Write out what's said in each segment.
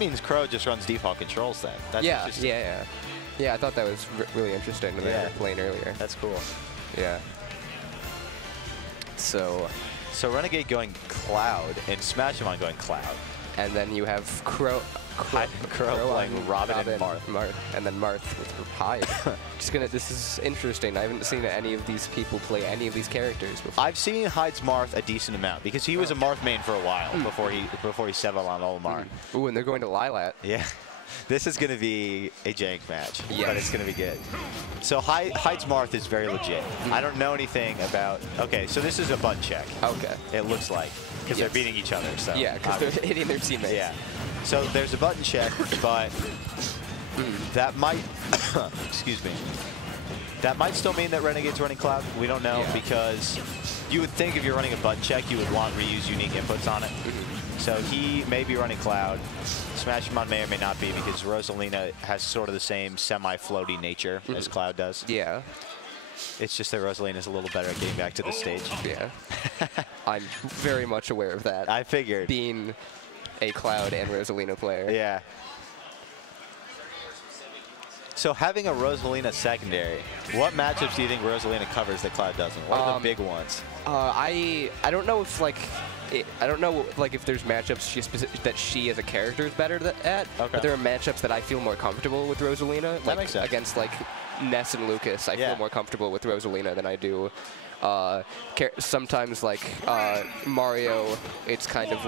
means Krow just runs default controls then. That's Yeah, I thought that was really interesting that they were playing earlier. That's cool. Yeah. So Renegade going Cloud and Smashemon going Cloud. And then you have Krow playing Robin and Marth. And then Marth with Hyde. This is interesting. I haven't seen any of these people play any of these characters before. I've seen Hyde's Marth a decent amount because he was a Marth main for a while before he settled on old Marth. Ooh, and they're going to Lilat. Yeah. This is going to be a jank match, but it's going to be good. So Hyde's Marth is very legit. I don't know anything about... Okay, so this is a button check. Okay. It looks like, because they're beating each other. So yeah, because they're hitting their teammates. Yeah. So there's a button check, but that might... excuse me. That might still mean that Renegade's running Cloud. We don't know because you would think if you're running a button check, you would want reuse unique inputs on it. So he may be running Cloud. Smashemon may or may not be because Rosalina has sort of the same semi-floaty nature as Cloud does. Yeah. It's just that Rosalina's a little better at getting back to the stage. Yeah. I'm very much aware of that. I figured. Being a Cloud and Rosalina player. Yeah. So having a Rosalina secondary, what matchups do you think Rosalina covers that Cloud doesn't? What are the big ones? I don't know if I don't know if there's matchups that she as a character is better at, but there are matchups that I feel more comfortable with Rosalina. That makes sense. Against Ness and Lucas, I feel more comfortable with Rosalina than I do. Sometimes Mario, it's kind of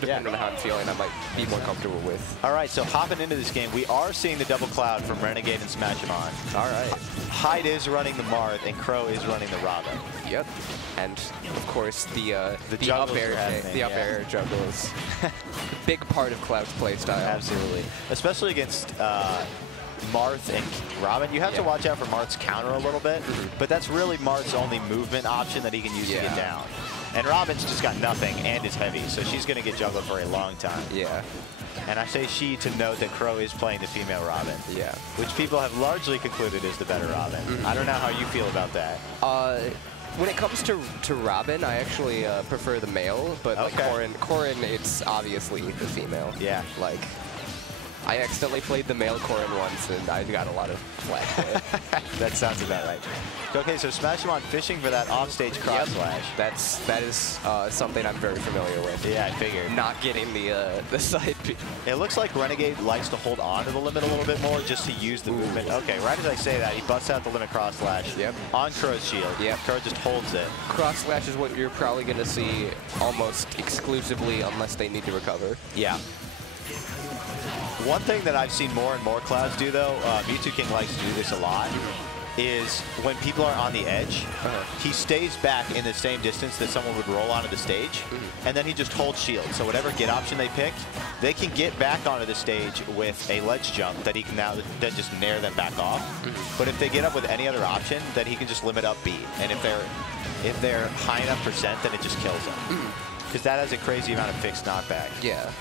depending on how I'm feeling, I might be more comfortable with. All right, so hopping into this game, we are seeing the double Cloud from Renegade and Smashemon. All right. Hyde is running the Marth and Krow is running the Robin. Yep. And of course the up air juggle is a big part of Cloud's playstyle. Absolutely. Especially against Marth and Robin. You have to watch out for Marth's counter a little bit, but that's really Marth's only movement option that he can use to get down. And Robin's just got nothing and is heavy, so she's going to get juggled for a long time. Yeah. And I say she to note that Krow is playing the female Robin. Yeah. Which people have largely concluded is the better Robin. I don't know how you feel about that. When it comes to Robin, I actually prefer the male, but Corrin, it's obviously the female. Yeah. I accidentally played the male Corrin once, and I got a lot of flack for it. That sounds about right. Okay, so Smashemon fishing for that offstage cross slash. That is something I'm very familiar with. Yeah, I figured. Not getting the side B. It looks like Renegade likes to hold on to the limit a little bit more just to use the movement. Okay, right as I say that, he busts out the limit cross slash on Krow's shield. Yep. Krow just holds it. Cross slash is what you're probably going to see almost exclusively unless they need to recover. Yeah. One thing that I've seen more and more Clouds do, though, Mewtwo King likes to do this a lot, is when people are on the edge, he stays back in the same distance that someone would roll onto the stage, and then he just holds shield. So whatever get option they pick, they can get back onto the stage with a ledge jump that he can now then just nair them back off. But if they get up with any other option, then he can just limit up B. And if they're high enough percent, then it just kills them. Because that has a crazy amount of fixed knockback. Yeah.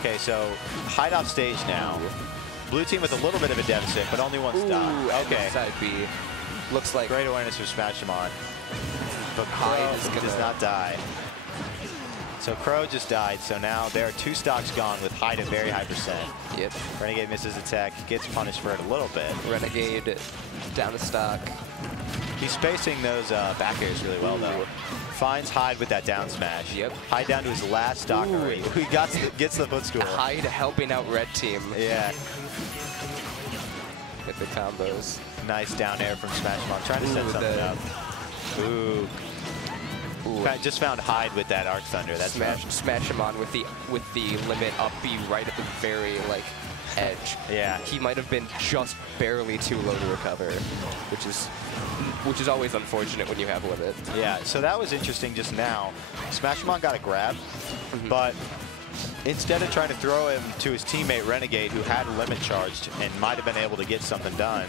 Okay, so Hyde off stage now. Blue team with a little bit of a deficit, but only one stock. Okay. Side B. Looks like great awareness for Smashemon. But Hyde does not die. So Krow just died, so now there are 2 stocks gone with Hyde at very high percent. Yep. Renegade misses attack, gets punished for it a little bit. Renegade down a stock. He's spacing those back airs really well, though. Finds Hyde with that down smash. Yep. Hyde down to his last stock already. He gets the footstool. Hyde helping out red team. Yeah. With the combos. Nice down air from Smashemon. Trying to set something up. Ooh. Just found Hyde with that Arc Thunder. That's Smashemon with the limit up B right at the very edge. Yeah. He might have been just barely too low to recover, which is always unfortunate when you have limit. Yeah, so that was interesting just now. Smashemon got a grab, but instead of trying to throw him to his teammate Renegade, who had limit charged and might have been able to get something done,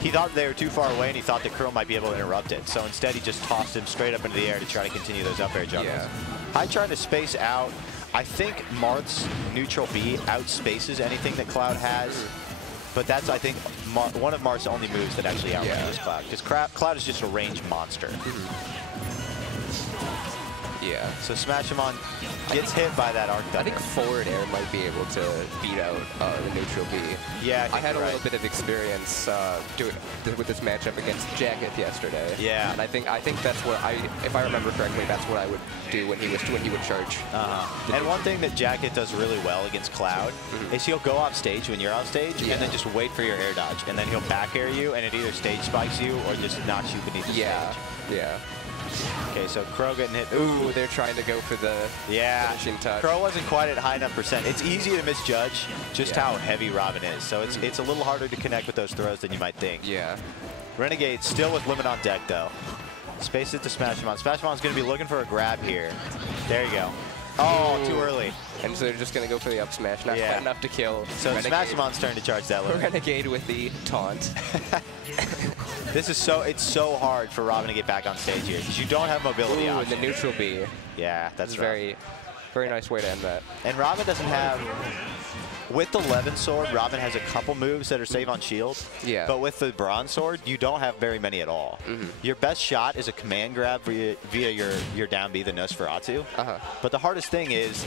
he thought they were too far away and he thought that Krow might be able to interrupt it. So instead he just tossed him straight up into the air to try to continue those up air juggles. Yeah. I tried to space out. I think Marth's neutral B outspaces anything that Cloud has, but that's, I think, one of Marth's only moves that actually outranges Cloud, because Cloud is just a range monster. Yeah. So Smashemon gets hit by that arc thunder. I think forward air might be able to beat out the neutral B. Yeah, I had a little bit of experience with this matchup against Jacket yesterday. Yeah, and I think that's what if I remember correctly, that's what I would do when he would charge. And one thing that Jacket does really well against Cloud is he'll go off stage when you're off stage, and then just wait for your air dodge, and then he'll back air you, and it either stage spikes you or just knocks you beneath the stage. Yeah. Okay, so Krow getting hit. Ooh, they're trying to go for the finishing touch. Krow wasn't quite at high enough percent. It's easy to misjudge just how heavy Robin is, so it's a little harder to connect with those throws than you might think. Yeah. Renegade still with limit on deck, though. Space it to Smashemon. Smashmon's going to be looking for a grab here. There you go. Oh, too early. And so they're just going to go for the up smash. Not quite enough to kill. So Smashemon's turn to charge that limit. Renegade with the taunt. This is it's so hard for Robin to get back on stage here because you don't have mobility option. And the neutral B. Yeah, that's very nice way to end that. And Robin doesn't have, with the Levin sword, Robin has a couple moves that are safe on shield. Yeah. But with the bronze sword, you don't have very many at all. Your best shot is a command grab via your down B, the Nosferatu. But the hardest thing is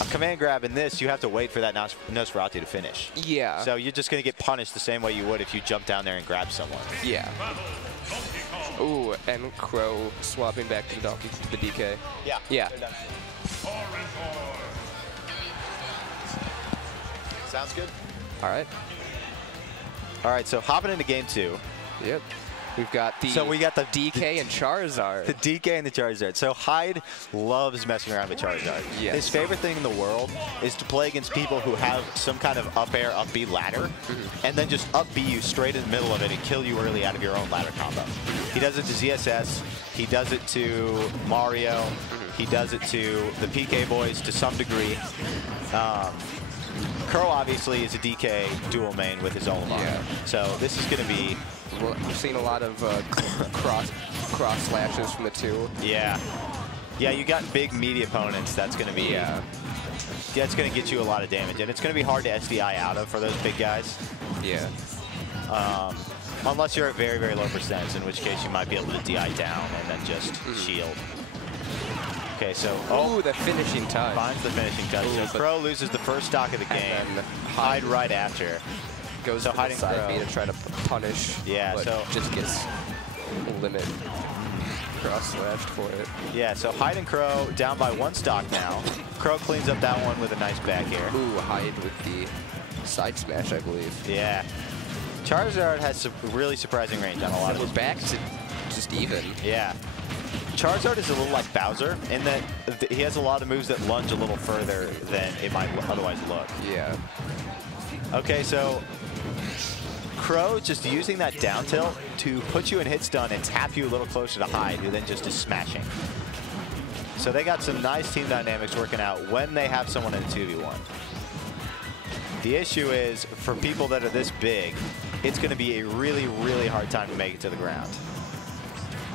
a command grab in this, you have to wait for that Nosferatu to finish. Yeah. So you're just going to get punished the same way you would if you jump down there and grab someone. Yeah. Ooh, and Krow swapping back to the DK. Yeah. Yeah. Sounds good. All right. All right, so hopping into game 2. Yep. We've got the DK and Charizard. The DK and the Charizard. So Hyde loves messing around with Charizard. Yes. His favorite thing in the world is to play against people who have some kind of up air, up B ladder, and then just up B you straight in the middle of it and kill you early out of your own ladder combo. He does it to ZSS. He does it to Mario. He does it to the PK boys to some degree. Krow obviously is a DK dual main with his Olimar. So this is going to be... Well, we've seen a lot of cross slashes from the two. Yeah. Yeah, you got big meaty opponents. That's going to be... That's going to get you a lot of damage. And it's going to be hard to SDI out of for those big guys. Yeah. Unless you're at very, very low percents, in which case you might be able to DI down and then just shield. Okay, so... Oh, the finishing touch. Finds the finishing touch. So Krow loses the first stock of the game. Hyde right after. Goes to the side B to try to punish. Yeah, but so... just gets limit cross-slashed for it. Yeah, so Hyde and Krow down by 1 stock now. Krow cleans up that one with a nice back air. Ooh, Hyde with the side smash, I believe. Yeah. Charizard has some really surprising range on a lot of we're back to just even. Yeah. Charizard is a little like Bowser in that he has a lot of moves that lunge a little further than it might otherwise look. Yeah. Okay, so Krow just using that down tilt to put you in hit stun and tap you a little closer to Hyde, who then just is smashing. So they got some nice team dynamics working out when they have someone in a 2v1. The issue is, for people that are this big, it's going to be a really, really hard time to make it to the ground.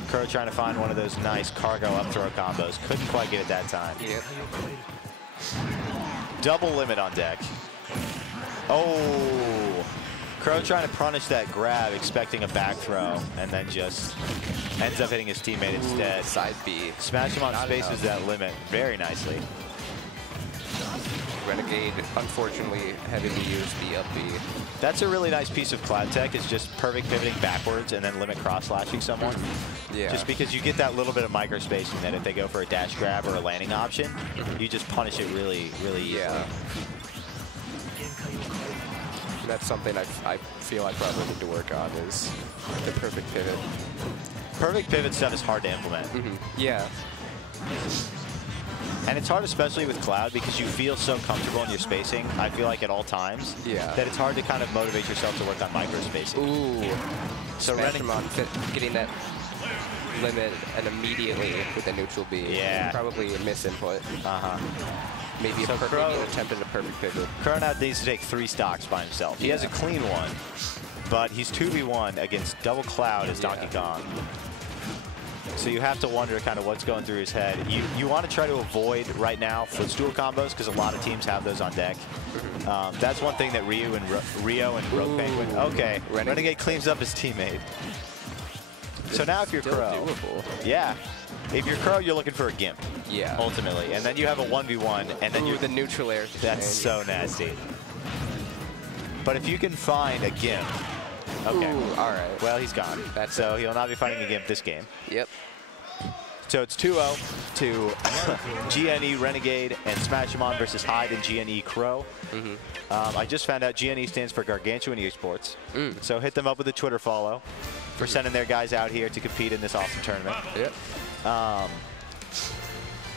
Krow trying to find one of those nice cargo up throw combos. Couldn't quite get it that time. Yep. Double limit on deck. Oh. Krow trying to punish that grab, expecting a back throw, and then just ends up hitting his teammate instead. Side B. Smashemon spaces that limit very nicely. Renegade, unfortunately, having to use the up B. That's a really nice piece of cloud tech, is just perfect pivoting backwards and then limit cross-slashing someone. Yeah. Just because you get that little bit of micro spacing that if they go for a dash grab or a landing option, you just punish it really, really easily. Yeah. That's something I feel I probably need to work on, is the perfect pivot. Perfect pivot stuff is hard to implement. Yeah. And it's hard, especially with Cloud, because you feel so comfortable in your spacing, I feel like at all times, that it's hard to kind of motivate yourself to work on micro spacing. Ooh. So Smashemon getting that limit and immediately with the neutral B. Yeah. Probably a misinput. Maybe so attempted a perfect pivot. Krow now needs to take 3 stocks by himself. He has a clean one, but he's 2v1 against double Cloud as Donkey Kong. So you have to wonder kind of what's going through his head. You want to try to avoid right now footstool combos because a lot of teams have those on deck. That's one thing that Rio and RoguePenguin. Okay, Renegade cleans up his teammate. So now if you're Krow, doable. yeah. If you're Krow, you're looking for a Gimp. Yeah. Ultimately. And then you have a 1v1, and then you're the neutral air. That's so nasty. But if you can find a Gimp. Okay. Ooh, all right. Well, he's gone. So he'll not be fighting a Gimp this game. Yep. So it's 2-0 to GNE Renegade and Smashemon versus Hyde and GNE Krow. I just found out GNE stands for Gargantuan Esports. So hit them up with a Twitter follow for sending their guys out here to compete in this awesome tournament. Yep.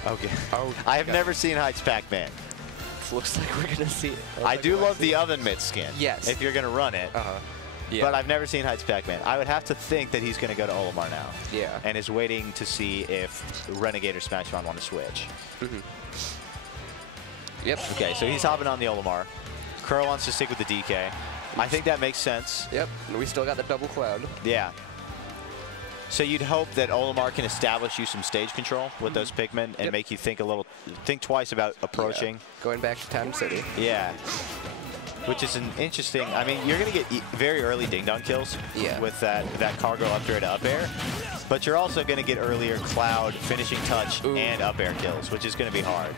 Okay. Oh, I have never seen Hyde's Pac-Man. Looks like we're gonna see it. I do love the Oven Mitt skin. Yes. If you're gonna run it. Yeah. But I've never seen Hyde's Pac-Man. I would have to think that he's going to go to Olimar now. Yeah. And is waiting to see if Renegade or Smashemon want to switch. Yep. Okay, so he's hopping on the Olimar. Krow wants to stick with the DK. I think that makes sense. Yep. And we still got the double cloud. Yeah. So you'd hope that Olimar can establish you some stage control with those Pikmin and make you think twice about approaching. Yeah. Going back to Town City. Yeah. Which is an interesting, I mean, you're going to get very early ding-dong kills with that cargo up throw to up air. But you're also going to get earlier cloud, finishing touch, and up air kills, which is going to be hard.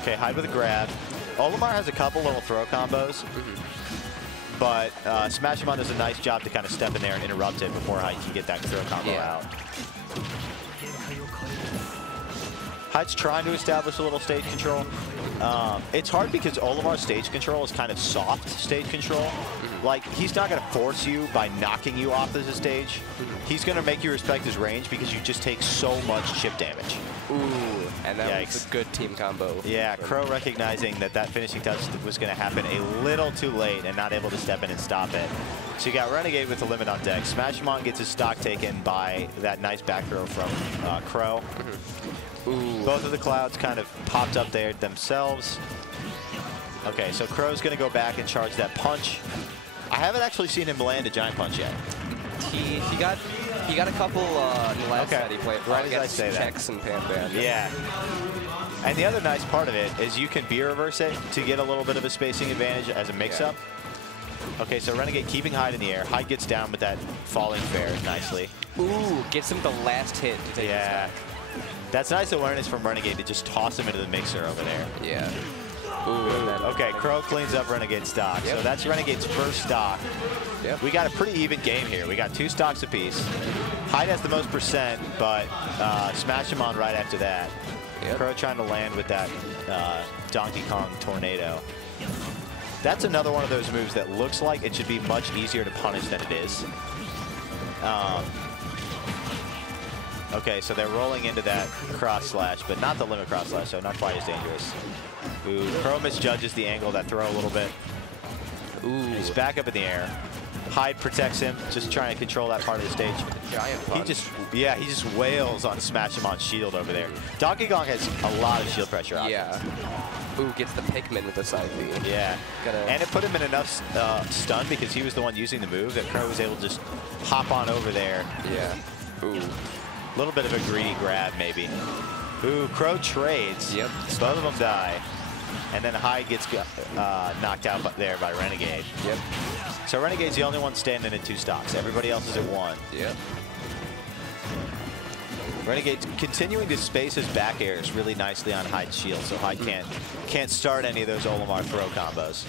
Okay, Hyde with a grab. Olimar has a couple little throw combos. But Smashemon does a nice job to kind of step in there and interrupt it before Hyde can get that throw combo out. Hyde's trying to establish a little stage control. It's hard because Olimar's stage control is kind of soft stage control. Like, he's not going to force you by knocking you off the stage. He's going to make you respect his range because you just take so much chip damage. Ooh, and that was a good team combo. Yeah, Krow recognizing that finishing touch was going to happen a little too late and not able to step in and stop it. So you got Renegade with the limit on deck. Smashemon gets his stock taken by that nice back throw from Krow. Both of the clouds kind of popped up there themselves. Okay, so Krow's going to go back and charge that punch. I haven't actually seen him land a giant punch yet. He got a couple in the last set he played. Right as I say that. Checks and Pan Band. Yeah. And the other nice part of it is you can B-reverse it to get a little bit of a spacing advantage as a mix-up. Okay, so Renegade keeping Hyde in the air. Hyde gets down with that falling fair nicely. Ooh, gets him the last hit to take his back. That's nice awareness from Renegade to just toss him into the mixer over there. Yeah. Okay, Krow cleans up Renegade's stock. So that's Renegade's first stock. We got a pretty even game here. We got 2 stocks apiece. Hyde has the most percent, but Smashemon right after that. Krow trying to land with that Donkey Kong tornado. That's another one of those moves that looks like it should be much easier to punish than it is. Okay, so they're rolling into that cross slash, but not the limit cross slash, so not quite as dangerous. Ooh, Krow misjudges the angle of that throw a little bit. Ooh, he's back up in the air. Hyde protects him, just trying to control that part of the stage. Giant punch. He just wails on Smashemon's shield over there. Donkey Kong has a lot of shield pressure on him. Ooh, gets the Pikmin with the side B. Yeah. And it put him in enough stun because he was the one using the move that Krow was able to just hop on over there. Yeah. Ooh. A little bit of a greedy grab, maybe. Ooh, Krow trades. Yep. Both of them die. And then Hyde gets knocked out there by Renegade. Yep. So Renegade's the only one standing at 2 stocks. Everybody else is at 1. Yep. Renegade's continuing to space his back airs really nicely on Hyde's shield, so Hyde can't start any of those Olimar throw combos.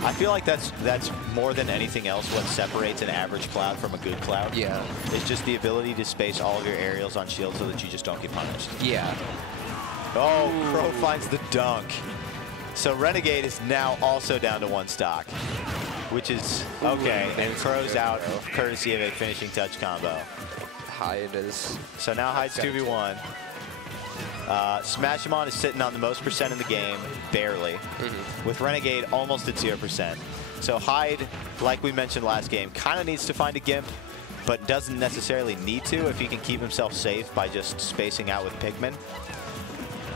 I feel like that's more than anything else what separates an average cloud from a good cloud. Yeah. It's just the ability to space all of your aerials on shield so that you just don't get punished. Yeah. Oh, Krow finds the dunk. So Renegade is now also down to 1 stock, which is okay. And Krow's out courtesy of a finishing touch combo. Hyde is... So now Hyde's 2v1. Smashemon is sitting on the most percent in the game, barely, with Renegade almost at 0%. So Hyde, like we mentioned last game, kind of needs to find a Gimp, but doesn't necessarily need to if he can keep himself safe by just spacing out with Pikmin.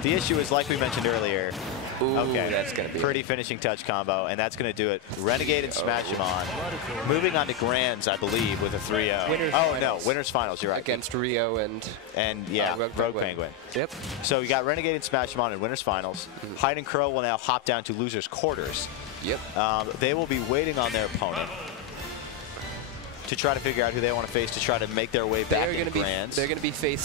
The issue is, like we mentioned earlier, that's gonna be pretty finishing touch combo, and that's going to do it. Renegade and Smashemon moving on to Grands, I believe, with a 3-0. No, winners finals. You're right. Against Rio and RoguePenguin. Yep. So we got Renegade and Smashemon in winners finals. Hyde and Krow will now hop down to losers quarters. Yep. They will be waiting on their opponent. to try to figure out who they want to face to try to make their way back in Grands. They're going to be facing